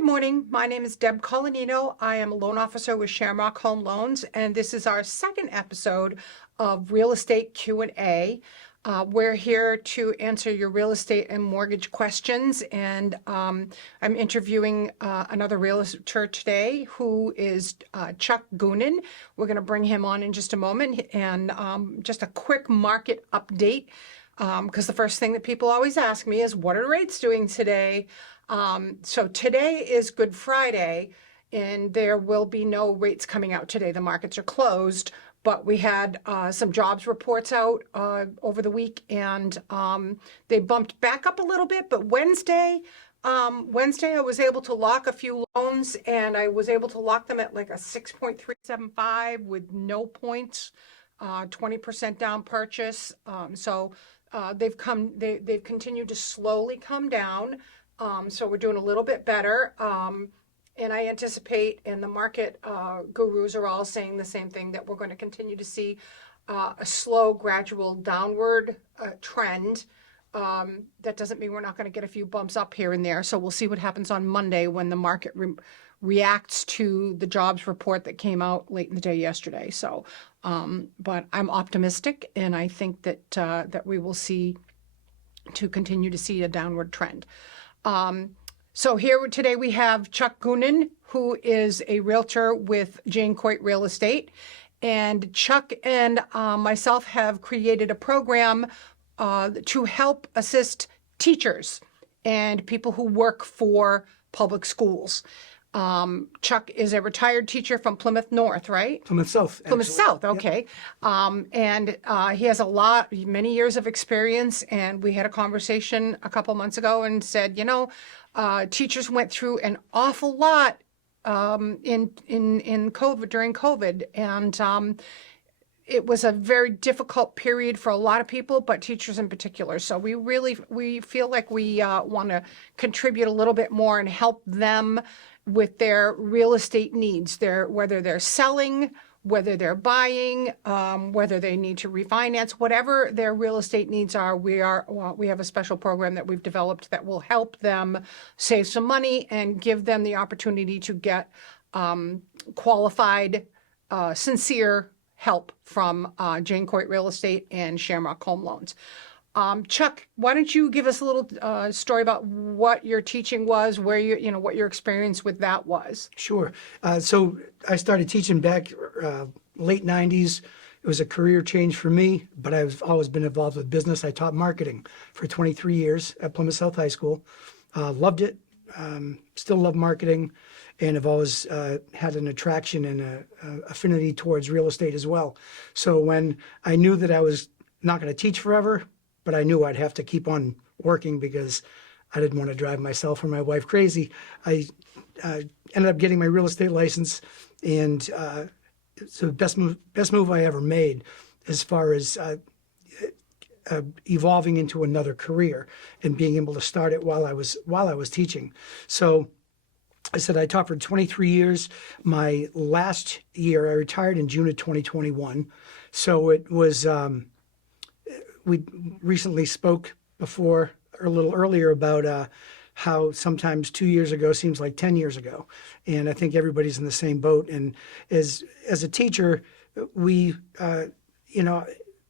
Good morning. My name is Deb Colanino. I am a loan officer with Shamrock Home Loans, and this is our second episode of Real Estate Q&A. We're here to answer your real estate and mortgage questions, and I'm interviewing another realtor today who is Chuck Goonan. We're going to bring him on in just a moment, and just a quick market update, because the first thing that people always ask me is, what are rates doing today? So today is Good Friday, and there will be no rates coming out today. The markets are closed, but we had some jobs reports out over the week, and they bumped back up a little bit. But Wednesday I was able to lock a few loans, and I was able to lock them at like a 6.375 with no points, 20% down purchase. So they've continued to slowly come down. So we're doing a little bit better. And I anticipate, and the market gurus are all saying the same thing, that we're going to continue to see a slow, gradual downward trend. That doesn't mean we're not going to get a few bumps up here and there. So we'll see what happens on Monday when the market reacts to the jobs report that came out late in the day yesterday. So, but I'm optimistic, and I think that that we will continue to see a downward trend. So here today we have Chuck Goonan, who is a realtor with Coit Real Estate. And Chuck and myself have created a program to help assist teachers and people who work for public schools. Chuck is a retired teacher from Plymouth North, right? Plymouth South. Plymouth South, okay. Yep. And he has many years of experience, and we had a conversation a couple months ago and said, teachers went through an awful lot in COVID, during COVID, and it was a very difficult period for a lot of people, but teachers in particular. So we feel like we want to contribute a little bit more and help them with their real estate needs, whether they're selling, whether they're buying, whether they need to refinance, whatever their real estate needs are. We have a special program that we've developed that will help them save some money and give them the opportunity to get qualified, sincere help from Coit Real Estate and Shamrock Home Loans. Chuck, why don't you give us a little story about what your teaching was, what your experience with that was? Sure. So I started teaching back late 90s. It was a career change for me, but I've always been involved with business. I taught marketing for 23 years at Plymouth South High School. Loved it. Still love marketing, and have always had an attraction and a affinity towards real estate as well. So when I knew that I was not going to teach forever, but I knew I'd have to keep on working because I didn't want to drive myself or my wife crazy, I ended up getting my real estate license, and it's the best move I ever made as far as evolving into another career and being able to start it while I was teaching. So I said I taught for 23 years. My last year, I retired in June of 2021. So it was, we recently spoke before, or a little earlier, about how sometimes 2 years ago seems like 10 years ago. And I think everybody's in the same boat. And as a teacher, we,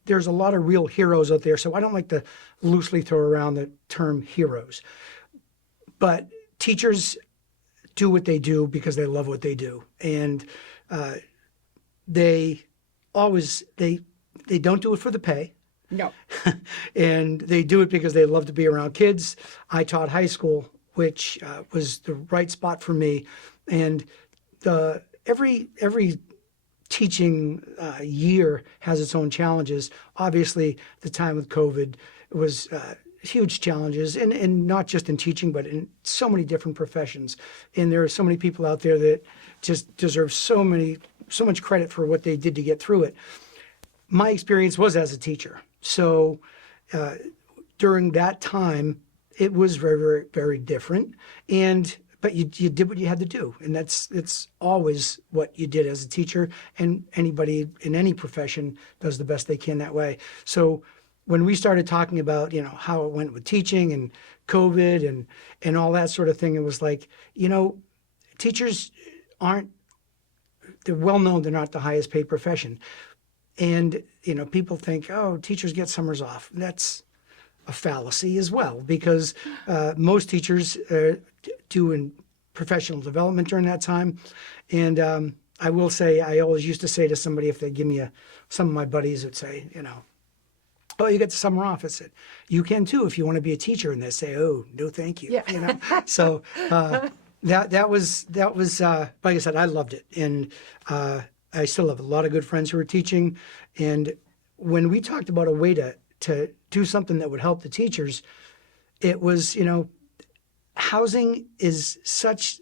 there's a lot of real heroes out there. So I don't like to loosely throw around the term heroes. But teachers do what they do because they love what they do. And they don't do it for the pay. No. And they do it because they love to be around kids. I taught high school, which was the right spot for me. And every teaching year has its own challenges. Obviously, the time with COVID was huge challenges, and not just in teaching, but in so many different professions. And there are so many people out there that just deserve so much credit for what they did to get through it. My experience was as a teacher. So during that time, it was very, very, very different. But you did what you had to do. And it's always what you did as a teacher. And anybody in any profession does the best they can that way. So when we started talking about, how it went with teaching and COVID and all that sort of thing, it was like, teachers they're well known they're not the highest paid profession. And, people think, oh, teachers get summers off. That's a fallacy as well, because most teachers do in professional development during that time. And I will say, I always used to say to somebody, if they give me some of my buddies would say, oh, you get the summer off. I said, you can too if you want to be a teacher. And they say, oh, no, thank you. Yeah. So that was like I said, I loved it. And I still have a lot of good friends who are teaching. And when we talked about a way to do something that would help the teachers, it was, housing is such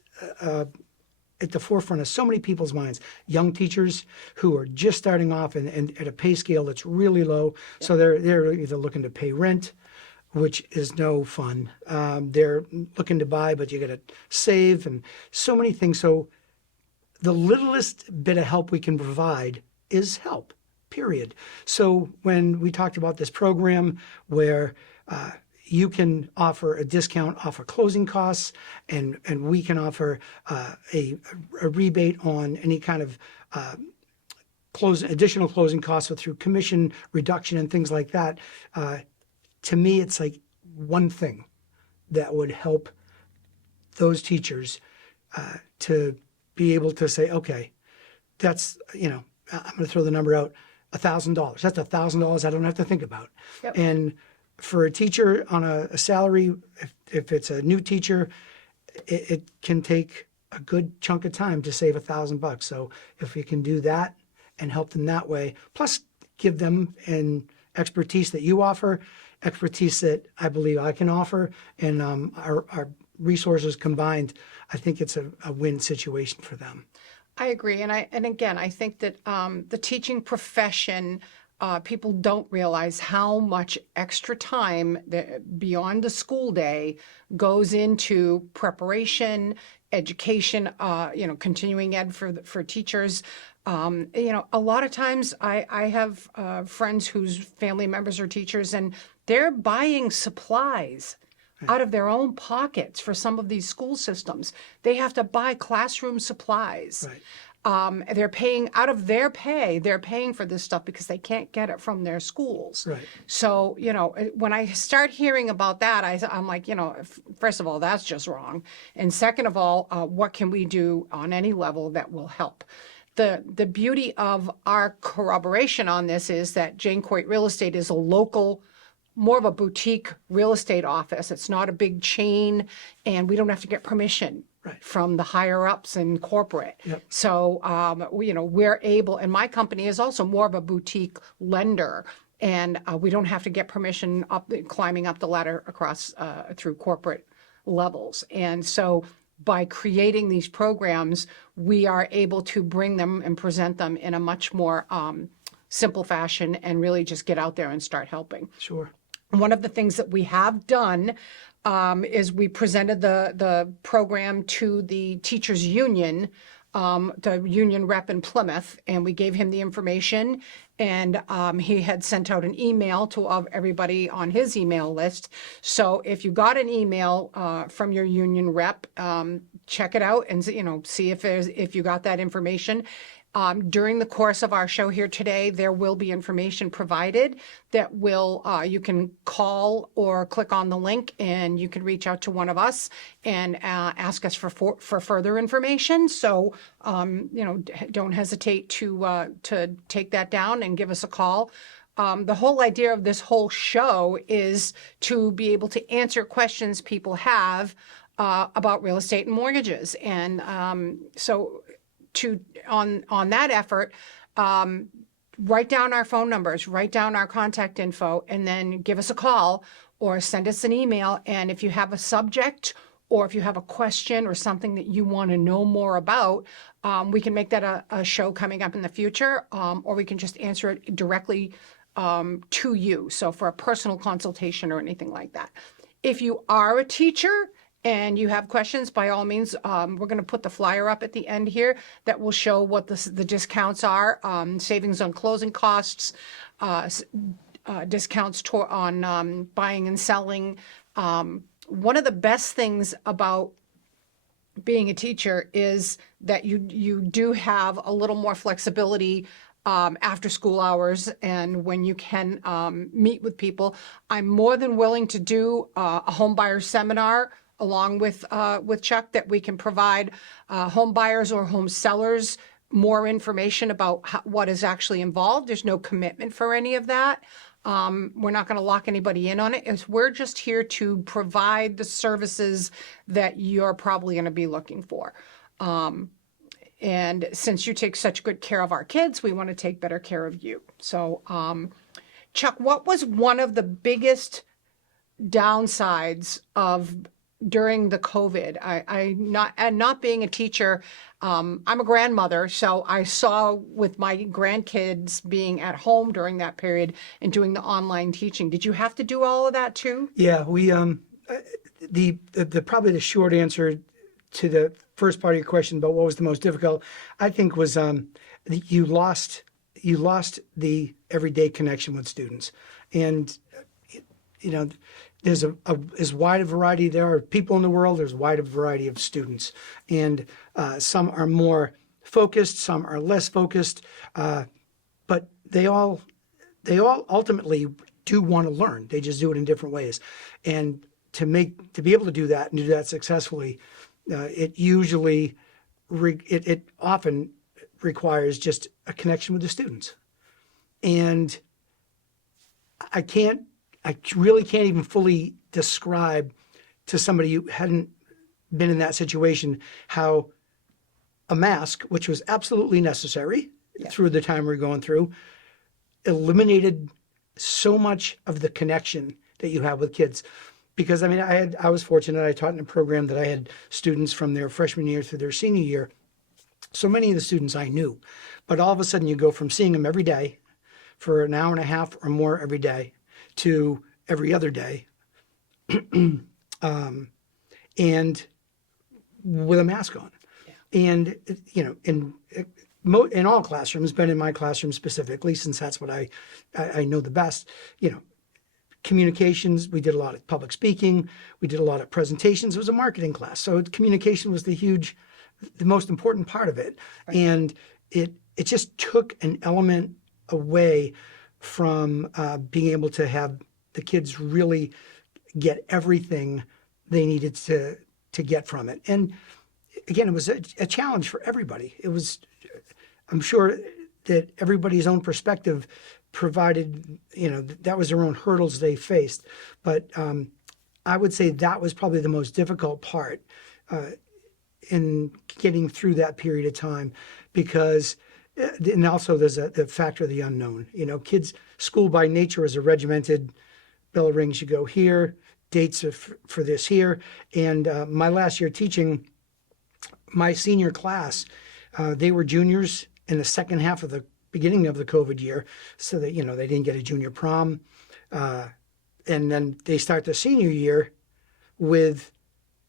at the forefront of so many people's minds. Young teachers who are just starting off and at a pay scale that's really low. So they're either looking to pay rent, which is no fun. They're looking to buy, but you got to save and so many things. So the littlest bit of help we can provide is help, period. So when we talked about this program where you can offer a discount off of closing costs, and we can offer a rebate on any kind of additional closing costs through commission reduction and things like that. To me, it's like one thing that would help those teachers to be able to say, okay, that's, I'm going to throw the number out, $1,000. That's $1,000 I don't have to think about. Yep. And for a teacher on a salary, if it's a new teacher, it can take a good chunk of time to save $1,000. So if we can do that and help them that way, plus give them an expertise that you offer, expertise that I believe I can offer, and our resources combined, I think it's a win situation for them. I agree. And again, I think that the teaching profession, people don't realize how much extra time beyond the school day goes into preparation, education, continuing ed for teachers. A lot of times I have friends whose family members are teachers, and they're buying supplies out of their own pockets for some of these school systems. They have to buy classroom supplies. Right. They're paying out of their pay. They're paying for this stuff because they can't get it from their schools. Right. So, when I start hearing about that, I'm like, first of all, that's just wrong. And second of all, what can we do on any level that will help? The beauty of our corroboration on this is that Jane Coit Real Estate is a local, more of a boutique real estate office. It's not a big chain, and we don't have to get permission from the higher ups in corporate. Yep. So, we're able, and my company is also more of a boutique lender, and we don't have to get permission climbing up the ladder across through corporate levels. And so by creating these programs, we are able to bring them and present them in a much more simple fashion and really just get out there and start helping. Sure. One of the things that we have done is we presented the program to the teachers union, the union rep in Plymouth, and we gave him the information, and he had sent out an email to everybody on his email list. So if you got an email from your union rep, check it out and see if you got that information. During the course of our show here today, there will be information provided that will, you can call or click on the link, and you can reach out to one of us and ask us for further information. So, don't hesitate to take that down and give us a call. The whole idea of this whole show is to be able to answer questions people have about real estate and mortgages. And on that effort, write down our phone numbers, write down our contact info, and then give us a call or send us an email. And if you have a subject or if you have a question or something that you want to know more about, we can make that a show coming up in the future, or we can just answer it directly to you. So for a personal consultation or anything like that. If you are a teacher and you have questions, by all means, we're going to put the flyer up at the end here that will show what the discounts are, savings on closing costs, discounts on buying and selling. One of the best things about being a teacher is that you do have a little more flexibility after school hours and when you can meet with people. I'm more than willing to do a home buyer seminar along with Chuck, that we can provide home buyers or home sellers more information about what is actually involved. There's no commitment for any of that. We're not going to lock anybody in on it. We're just here to provide the services that you're probably going to be looking for. And since you take such good care of our kids, we want to take better care of you. So, Chuck, what was one of the biggest downsides of during the COVID? Not being a teacher, I'm a grandmother, so I saw with my grandkids being at home during that period and doing the online teaching. Did you have to do all of that too? Yeah, we the probably the short answer to the first part of your question about what was the most difficult, I think, was you lost the everyday connection with students. And there's as wide a variety. There are people in the world. There's a wide variety of students, and some are more focused, some are less focused, but they all ultimately do want to learn. They just do it in different ways, and to be able to do that and do that successfully, it often requires just a connection with the students, and I really can't even fully describe to somebody who hadn't been in that situation how a mask, which was absolutely necessary through the time we're going through, eliminated so much of the connection that you have with kids. Because I was fortunate. I taught in a program that I had students from their freshman year through their senior year. So many of the students I knew, but all of a sudden you go from seeing them every day for an hour and a half or more every day to every other day, and with a mask on. Yeah. And in all classrooms, but in my classroom specifically, since that's what I know the best, communications, we did a lot of public speaking, we did a lot of presentations. It was a marketing class, so communication was the most important part of it. Right. And it just took an element away from being able to have the kids really get everything they needed to get from it. And again, it was a challenge for everybody. It was, I'm sure that everybody's own perspective provided, that was their own hurdles they faced. But I would say that was probably the most difficult part in getting through that period of time, because, and also there's the factor of the unknown. Kids, school by nature is a regimented, bell rings, you go here, dates for this here. And my last year teaching, my senior class, they were juniors in the second half of the beginning of the COVID year, so that, they didn't get a junior prom. And then they start the senior year with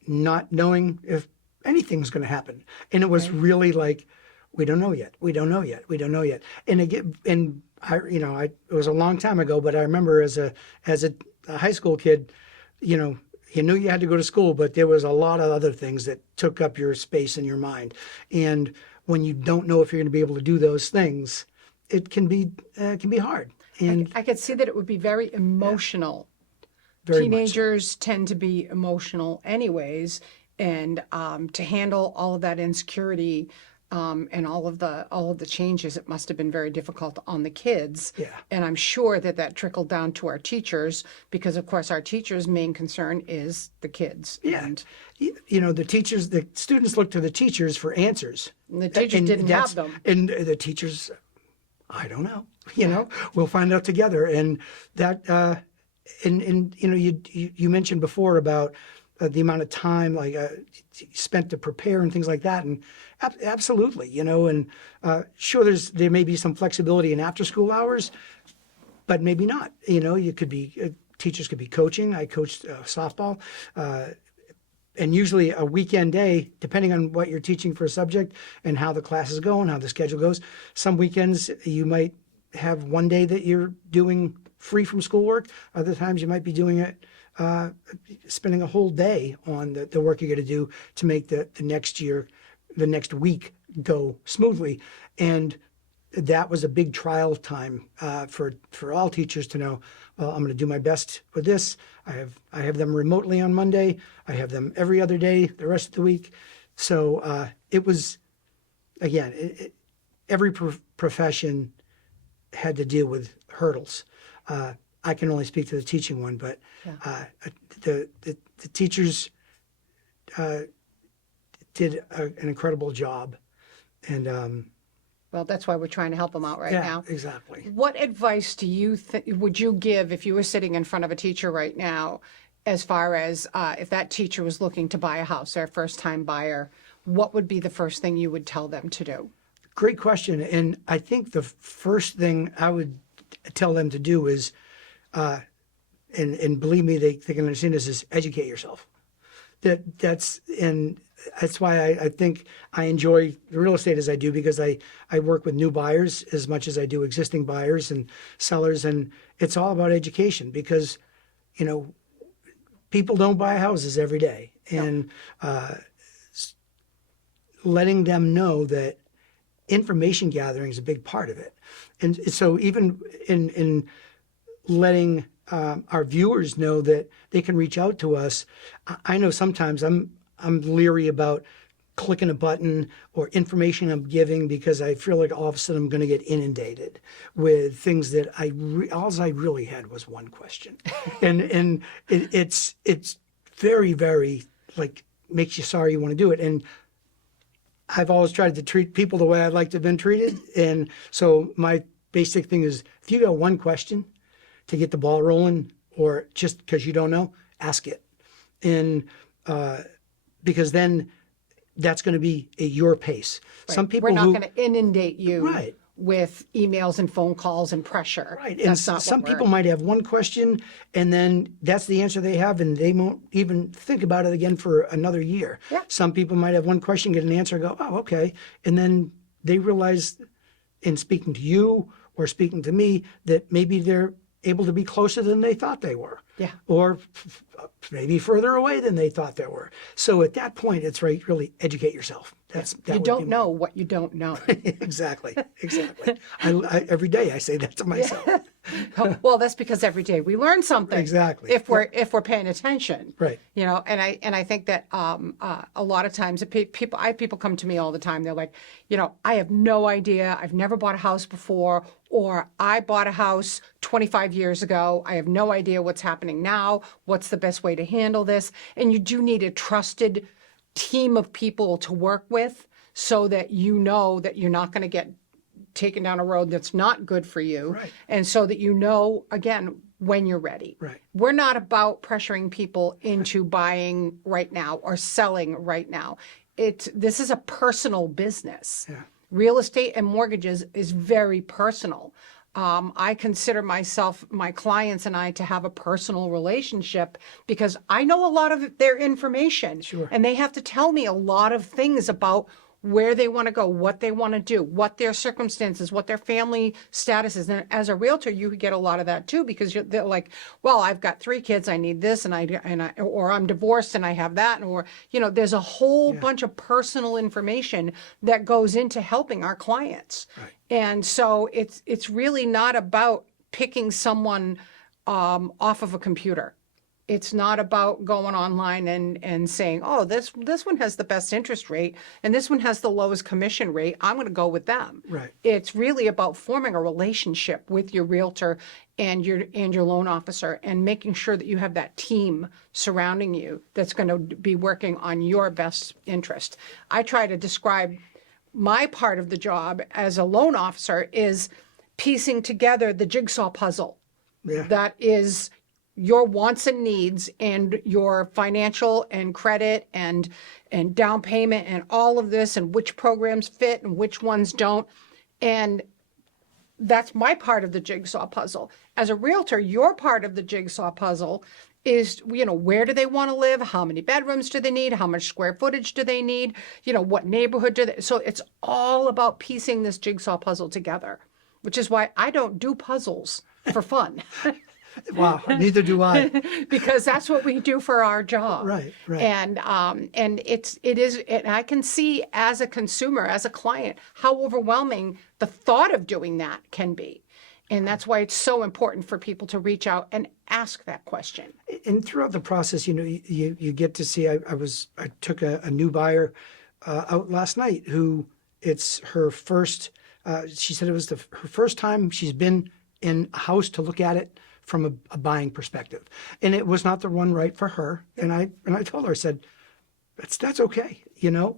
not knowing if anything's going to happen. And it was really like, we don't know yet. We don't know yet. We don't know yet. And again, it was a long time ago, but I remember as a high school kid, you knew you had to go to school, but there was a lot of other things that took up your space in your mind. And when you don't know if you're going to be able to do those things, it can be hard. And I could see that it would be very emotional. Very Teenagers tend to be emotional anyways, and to handle all of that insecurity and all of the changes, it must have been very difficult on the kids. Yeah. And I'm sure that trickled down to our teachers, because of course our teachers' main concern is the kids. Yeah. And the students look to the teachers for answers. And the teachers didn't have them. And the teachers, I don't know. We'll find out together. And that, you mentioned before about the amount of time spent to prepare and things like that, and absolutely, and sure, there may be some flexibility in after school hours, but maybe not. You could be teachers could be coaching. I coached softball. And usually a weekend day, depending on what you're teaching for a subject and how the class is going, how the schedule goes, some weekends you might have one day that you're doing free from schoolwork. Other times you might be doing it, spending a whole day on the work you're going to do to make the next week go smoothly. And that was a big trial time for all teachers to know, well, I'm going to do my best with this. I have them remotely on Monday. I have them every other day the rest of the week. So it was, again, every profession had to deal with hurdles. I can only speak to the teaching one, but the teachers did an incredible job. And well, that's why we're trying to help them out right now. Exactly. What advice do you would you give if you were sitting in front of a teacher right now, as far as if that teacher was looking to buy a house, their first-time buyer, what would be the first thing you would tell them to do? Great question. And I think the first thing I would tell them to do is, and believe me, they can understand this, is educate yourself. That's why I think I enjoy real estate as I do, because I work with new buyers as much as I do existing buyers and sellers. And it's all about education, because, people don't buy houses every day. And letting them know that information gathering is a big part of it. And so even in letting our viewers know that they can reach out to us, I know sometimes I'm leery about clicking a button or information I'm giving, because I feel like all of a sudden I'm going to get inundated with things that all I really had was one question. and it's very, very, like, makes you sorry you want to do it. And I've always tried to treat people the way I'd like to have been treated. And so my basic thing is, if you got one question to get the ball rolling, or just because you don't know, ask it. And because then that's going to be at your pace. Right. Some people we're not going to inundate you Right. with emails and phone calls and pressure. Right. And That's not some what people we're... might have one question, and then that's the answer they have, and they won't even think about it again for another year. Yeah. Some people might have one question, get an answer, go, oh, okay. And then they realize, in speaking to you or speaking to me, that maybe they're able to be closer than they thought they were. Yeah. Or maybe further away than they thought they were. So at that point, it's right, really educate yourself. That You would don't be know what you don't know. Exactly. I every day I say that to myself. Well, that's because every day we learn something. Exactly. If we're paying attention. Right. And I think that a lot of times people come to me all the time. They're like, I have no idea. I've never bought a house before, or I bought a house 25 years ago. I have no idea what's happening now. What's the best way to handle this? And you do need a trusted team of people to work with, so that you know that you're not going to get taken down a road that's not good for you. Right. And so that again, when you're ready. Right. We're not about pressuring people into buying right now or selling right now. This is a personal business. Yeah. Real estate and mortgages is very personal. I consider my clients and I, to have a personal relationship, because I know a lot of their information. Sure. And they have to tell me a lot of things about where they want to go, what they want to do, what their circumstances, what their family status is. And as a realtor, you get a lot of that too, because they're like, well, I've got 3 kids, I need this, or I'm divorced and I have that, or there's a whole bunch of personal information that goes into helping our clients. Right. And so it's really not about picking someone off of a computer. It's not about going online and saying, oh, this one has the best interest rate and this one has the lowest commission rate, I'm going to go with them. Right. It's really about forming a relationship with your realtor and your loan officer, and making sure that you have that team surrounding you that's going to be working on your best interest. I try to describe my part of the job as a loan officer is piecing together the jigsaw puzzle. Yeah. That is your wants and needs, and your financial and credit and down payment and all of this, and which programs fit and which ones don't. And that's my part of the jigsaw puzzle. As a realtor, your part of the jigsaw puzzle is, where do they want to live? How many bedrooms do they need? How much square footage do they need? What neighborhood do they? So it's all about piecing this jigsaw puzzle together, which is why I don't do puzzles. for fun. Wow, neither do I. Because that's what we do for our job. Right, right. And I can see as a consumer, as a client, how overwhelming the thought of doing that can be. And that's why it's so important for people to reach out and ask that question. And throughout the process, you get to see. I took a new buyer out last night who it's her first. She said it was her first time she's been in a house to look at it from a buying perspective, and it was not the one right for her. And I told her, I said, that's okay. You know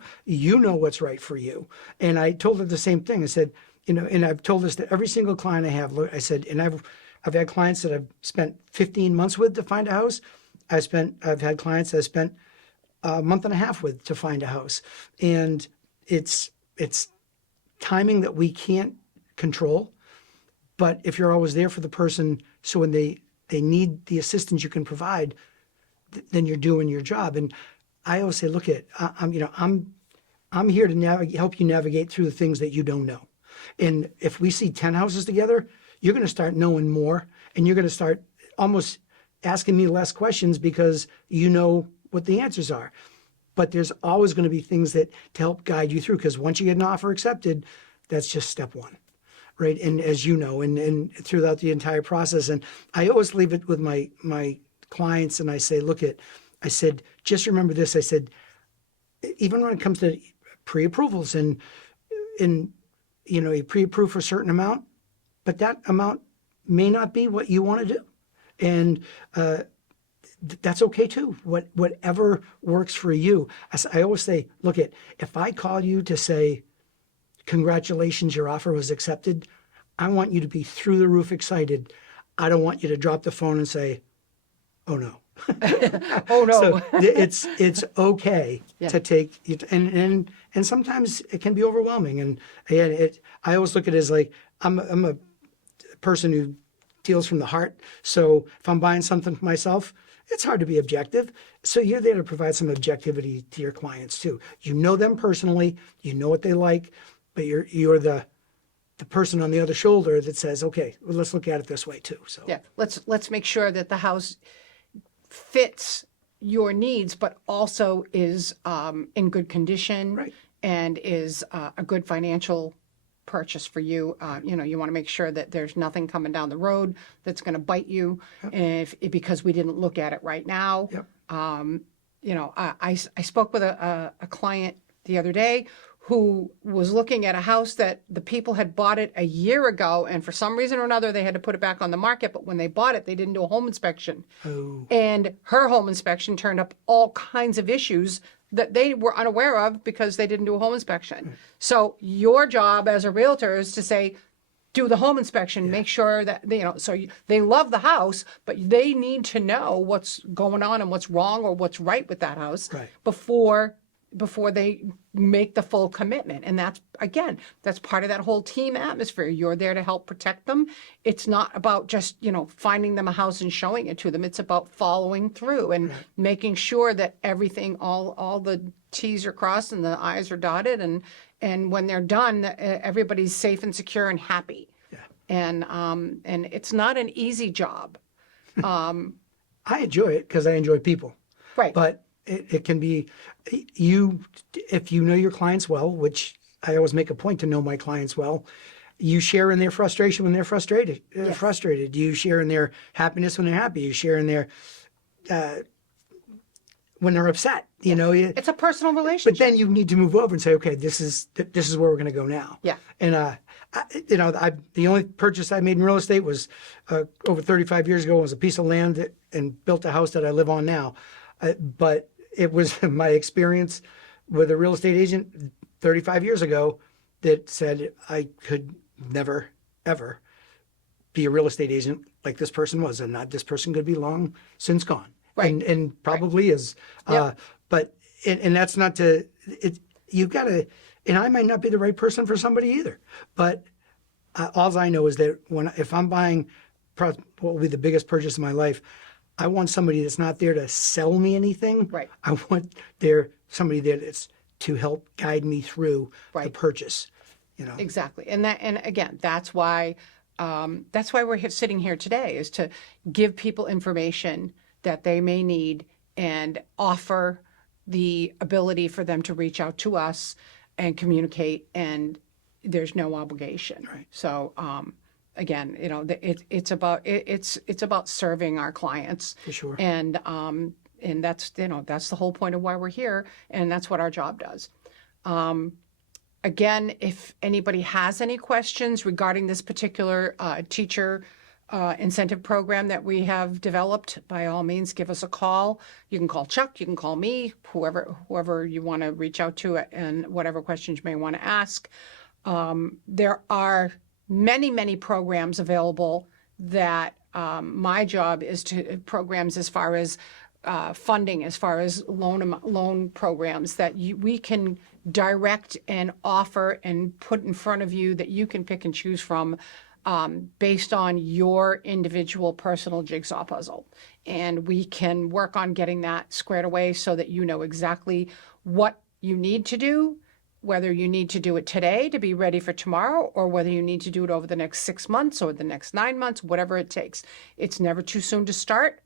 what's right for you. And I told her the same thing. I said, and I've told this to every single client I have. I said, and I've had clients that I've spent 15 months with to find a house. I've had clients that I spent a month and a half with to find a house. And it's timing that we can't control. But if you're always there for the person, so when they need the assistance you can provide, then you're doing your job. And I always say, look, I'm here to help you navigate through the things that you don't know. And if we see 10 houses together, you're going to start knowing more, and you're going to start almost asking me less questions because you know what the answers are. But there's always going to be things to help guide you through, because once you get an offer accepted, that's just step one, right? And as you know, and throughout the entire process, and I always leave it with my clients, and I say, I said, just remember this. I said, even when it comes to pre-approvals and you pre-approve for a certain amount, but that amount may not be what you want to do. And that's okay too. Whatever works for you. I always say, if I call you to say, congratulations, your offer was accepted, I want you to be through the roof excited. I don't want you to drop the phone and say, oh no. Oh no. So it's okay to take it, and sometimes it can be overwhelming. And again, I always look at it as like I'm a person who deals from the heart. So if I'm buying something for myself, it's hard to be objective. So you're there to provide some objectivity to your clients too. You know them personally, you know what they like, but you're the person on the other shoulder that says, okay, well, let's look at it this way too. So yeah, let's make sure that the house fits your needs, but also is in good condition, right, and is a good financial purchase for you. You want to make sure that there's nothing coming down the road that's going to bite you, because we didn't look at it right now. Yep. I spoke with a client the other day who was looking at a house that the people had bought it a year ago, and for some reason or another, they had to put it back on the market. But when they bought it, they didn't do a home inspection. Oh. And her home inspection turned up all kinds of issues that they were unaware of because they didn't do a home inspection. Right. So your job as a realtor is to say, do the home inspection, make sure that, they love the house, but they need to know what's going on and what's wrong or what's right with that house before they make the full commitment. And that's part of that whole team atmosphere. You're there to help protect them. It's not about just, finding them a house and showing it to them. It's about following through and making sure that everything, all the T's are crossed and the I's are dotted. And when they're done, everybody's safe and secure and happy. Yeah. And it's not an easy job. I enjoy it because I enjoy people. Right. But it can be, if you know your clients well, which I always make a point to know my clients well, you share in their frustration when they're frustrated. You share in their happiness when they're happy. You share in their when they're upset. It's a personal relationship. But then you need to move over and say, okay, this is where we're going to go now. Yeah. And the only purchase I made in real estate was over 35 years ago. It was a piece of land and built a house that I live on now. But it was my experience with a real estate agent 35 years ago that said I could never, ever be a real estate agent like this person was. And this person could be long since gone. Right. And probably is. Yep. But that's not to, you've got to, and I might not be the right person for somebody either. But all I know is that if I'm buying what will be the biggest purchase of my life, I want somebody that's not there to sell me anything. Right. I want somebody there that's to help guide me through the purchase. Exactly. And again, that's why that's why we're sitting here today, is to give people information that they may need and offer the ability for them to reach out to us and communicate, and there's no obligation. Right. So, again, it's about serving our clients. For sure. And that's, that's the whole point of why we're here, and that's what our job does. Again, if anybody has any questions regarding this particular teacher incentive program that we have developed, by all means, give us a call. You can call Chuck, you can call me, whoever you want to reach out to, and whatever questions you may want to ask. There are many, many programs available that my job is to programs as far as funding, as far as loan programs that we can direct and offer and put in front of you that you can pick and choose from based on your individual personal jigsaw puzzle. And we can work on getting that squared away so that you know exactly what you need to do, whether you need to do it today to be ready for tomorrow, or whether you need to do it over the next 6 months or the next 9 months, whatever it takes. It's never too soon to start.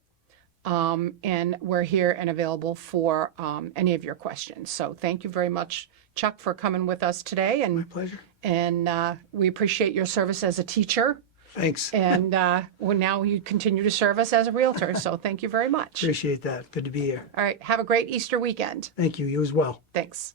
And we're here and available for any of your questions. So thank you very much, Chuck, for coming with us today. And My pleasure. And we appreciate your service as a teacher. Thanks. And well, now you continue to serve us as a realtor. So thank you very much. Appreciate that. Good to be here. All right. Have a great Easter weekend. Thank you. You as well. Thanks.